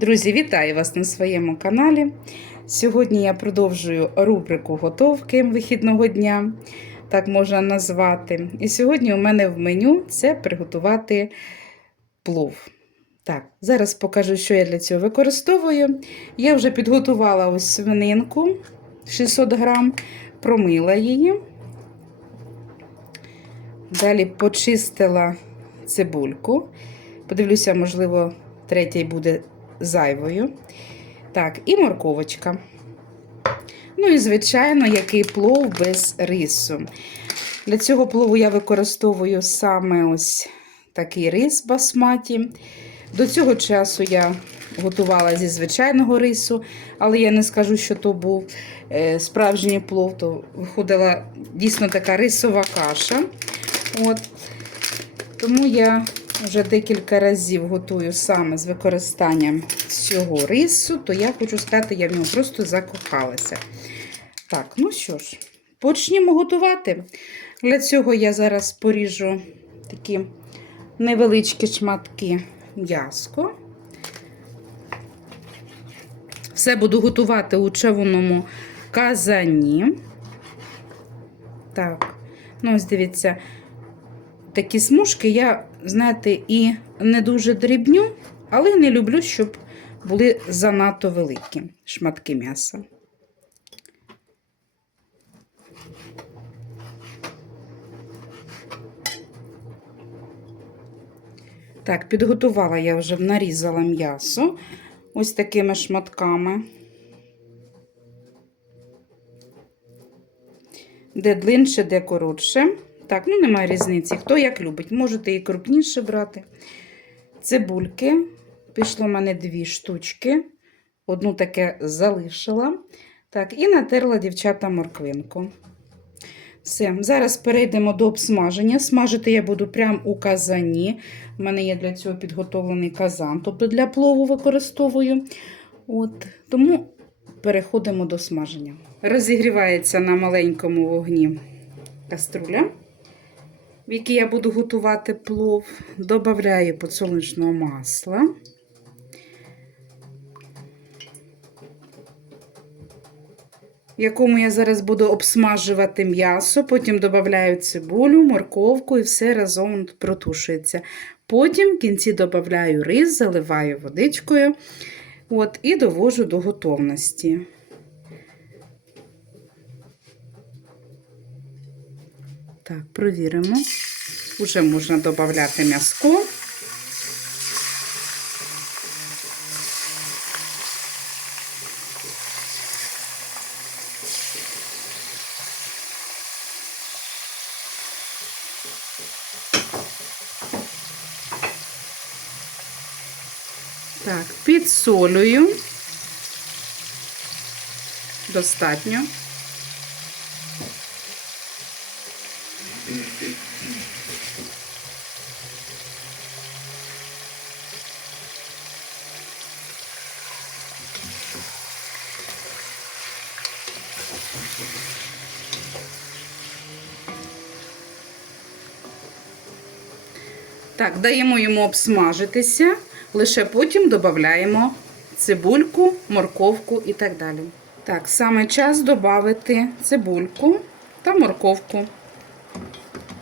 Друзі, вітаю вас на своєму каналі. Сьогодні я продовжую рубрику готовки вихідного дня, так можна назвати. І сьогодні у мене в меню це приготувати плов. Так, зараз покажу, що я для цього використовую. Я вже підготувала ось свининку 600 грам, промила її. Далі почистила цибульку. Подивлюся, можливо, третій буде зайвою. Так, і морковочка. Ну і, звичайно, який плов без рису. Для цього плову я використовую саме ось такий рис басматі. До цього часу я готувала зі звичайного рису, але я не скажу, що то був е, справжній плов, то виходила дійсно така рисова каша. От. Тому я вже декілька разів готую саме з використанням цього рису, то я хочу сказати, я в нього просто закохалася. Так, ну що ж, почнімо готувати. Для цього я зараз поріжу такі невеличкі шматки м'яско. Все буду готувати у чавунному казані. Так, ну ось дивіться, такі смужки я, знаєте, і не дуже дрібню, але не люблю, щоб були занадто великі шматки м'яса. Так, підготувала я вже нарізала м'ясо ось такими шматками. Де длинше, де коротше. Так, ну немає різниці. Хто як любить. Можете і крупніше брати. Цибульки. Пішло в мене дві штучки. Одну таке залишила. Так, і натерла дівчата морквинку. Все, зараз перейдемо до обсмаження. Смажити я буду прямо у казані. У мене є для цього підготовлений казан, тобто для плову використовую. От, Тому переходимо до смаження. Розігрівається на маленькому вогні каструля, в якій я буду готувати плов. Добавляю подсолнечного масла. в якому я зараз буду обсмажувати м'ясо, потім додаю цибулю, морковку і все разом протушується. Потім в кінці додаю рис, заливаю водичкою от, і довожу до готовності. Так, провіримо. Уже можна додати м'яско. Так, підсолюю. Достатньо. Так, даємо йому обсмажитися, лише потім додаємо цибульку, морковку і так далі. Так, саме час додати цибульку та морковку.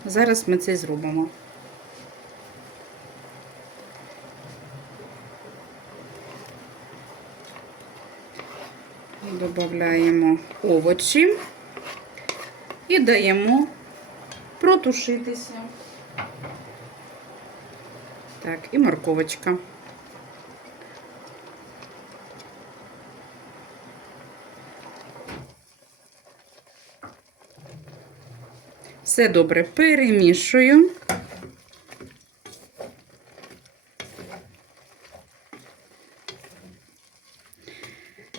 Зараз ми це зробимо. Додаємо овочі і даємо протушитися. Так, і морковочка. Все добре перемішую.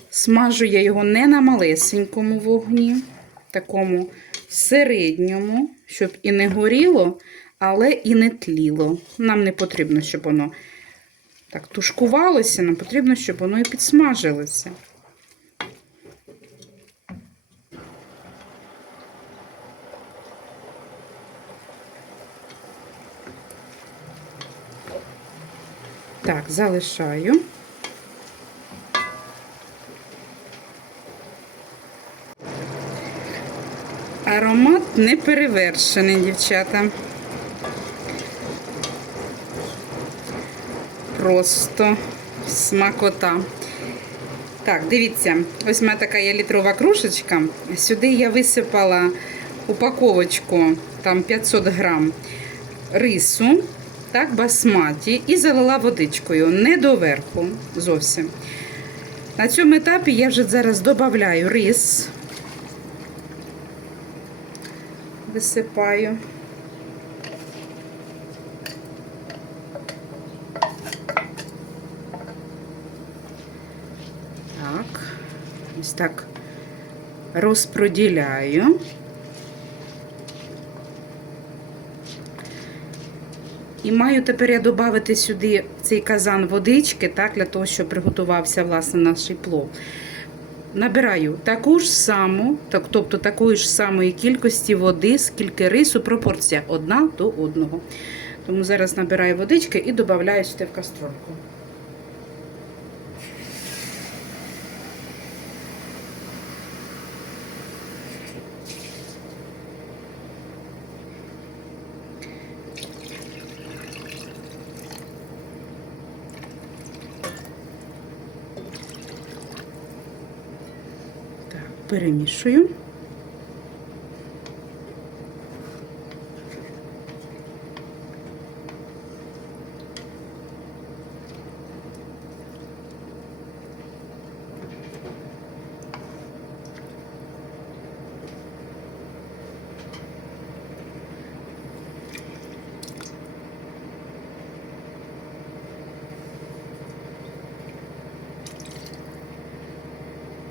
Смажу я його не на малесенькому вогні, такому середньому, щоб і не горіло, але і не тліло. Нам не потрібно, щоб воно так тушкувалося, нам потрібно, щоб воно і підсмажилося. Так, залишаю. Аромат не перевершений, дівчата. Просто смакота. Так, дивіться, ось у мене така є літрова кружечка. Сюди я висипала упаковочку, там 500 грам рису, так, басматі, і залила водичкою, не доверху зовсім. На цьому етапі я вже зараз додаю рис. Висипаю. Так, ось так розпроділяю. І маю тепер я додати сюди цей казан водички, так, для того, щоб приготувався власне наш плов. Набираю таку ж саму, так, тобто такої ж самої кількості води, скільки рису, пропорція одна до одного. Тому зараз набираю водички і додаю сюди в каструльку. Так, перемішую.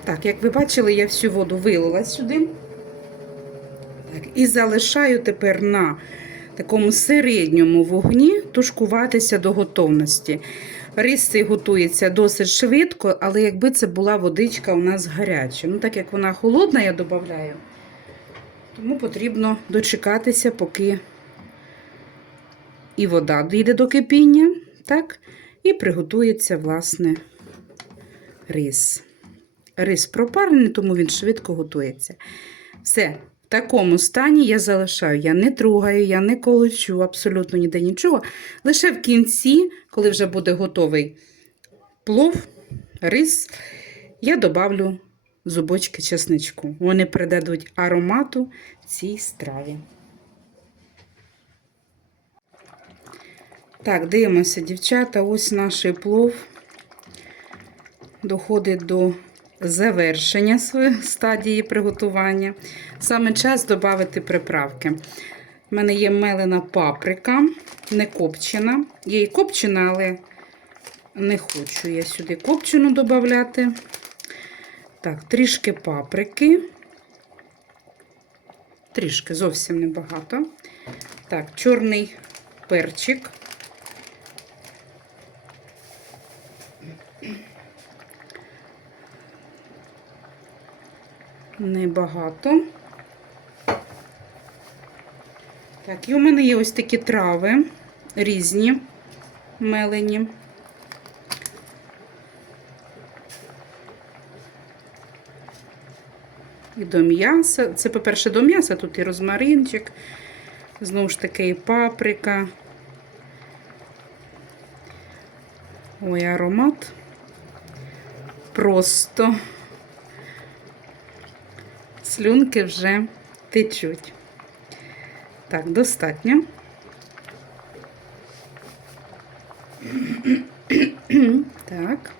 Так, як ви бачили, я всю воду вилила сюди. Так, і залишаю тепер на такому середньому вогні тушкуватися до готовності. Рис цей готується досить швидко, але якби це була водичка у нас гаряча. Ну, так як вона холодна, я додаю, тому потрібно дочекатися, поки і вода дійде до кипіння, так, і приготується, власне, рис. Рис пропарений, тому він швидко готується. Все, в такому стані я залишаю. Я не трогаю, я не колочу, абсолютно ніде нічого. Лише в кінці, коли вже буде готовий плов, рис, я добавлю зубочки чесничку. Вони придадуть аромату цій страві. Так, дивимося, дівчата, ось наш плов доходить до завершення стадії приготування. Саме час додати приправки. У мене є мелена паприка, не копчена. Є і копчена, але не хочу я сюди копчену додати. Так, трішки паприки. Трішки, зовсім небагато. Так, чорний перчик. Небагато. Так, і у мене є ось такі трави різні, мелені. І до м'яса. Це, по-перше, до м'яса, тут і розмаринчик, знову ж таки, і паприка. Ой, аромат. Просто слюнки вже течуть. Так, достатньо. Так.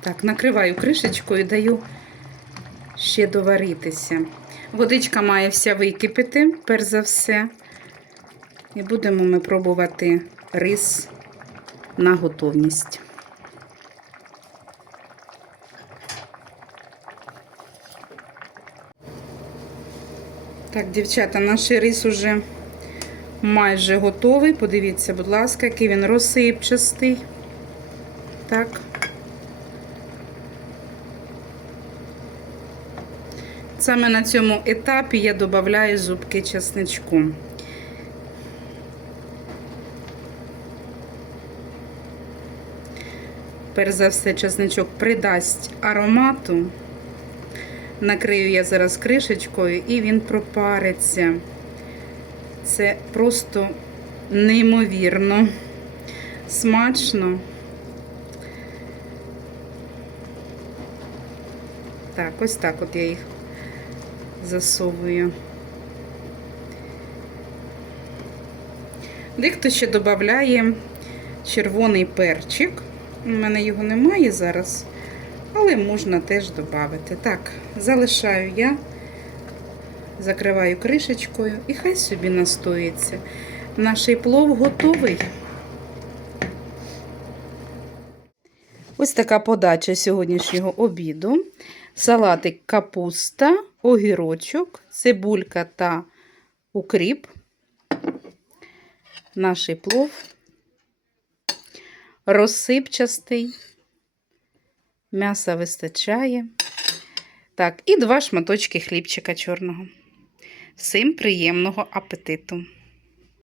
Так, накриваю кришечкою і даю ще доваритися. Водичка має вся википіти, перш за все. І будемо ми пробувати рис на готовність. Так, дівчата, наш рис уже майже готовий. Подивіться, будь ласка, який він розсипчастий. Так. Саме на цьому етапі я додаю зубки чесничку. Перш за все, чесничок придасть аромату. Накрию я зараз кришечкою і він пропариться. Це просто неймовірно смачно. Так, ось так от я їх засовую. Дехто ще додає червоний перчик. У мене його немає зараз, але можна теж додати. Так, залишаю я, закриваю кришечкою і хай собі настоїться. Наш плов готовий. Ось така подача сьогоднішнього обіду. Салатик капуста, огірочок, цибулька та укріп. Наш плов розсипчастий, м'яса вистачає. Так, і два шматочки хлібчика чорного. Всім приємного апетиту!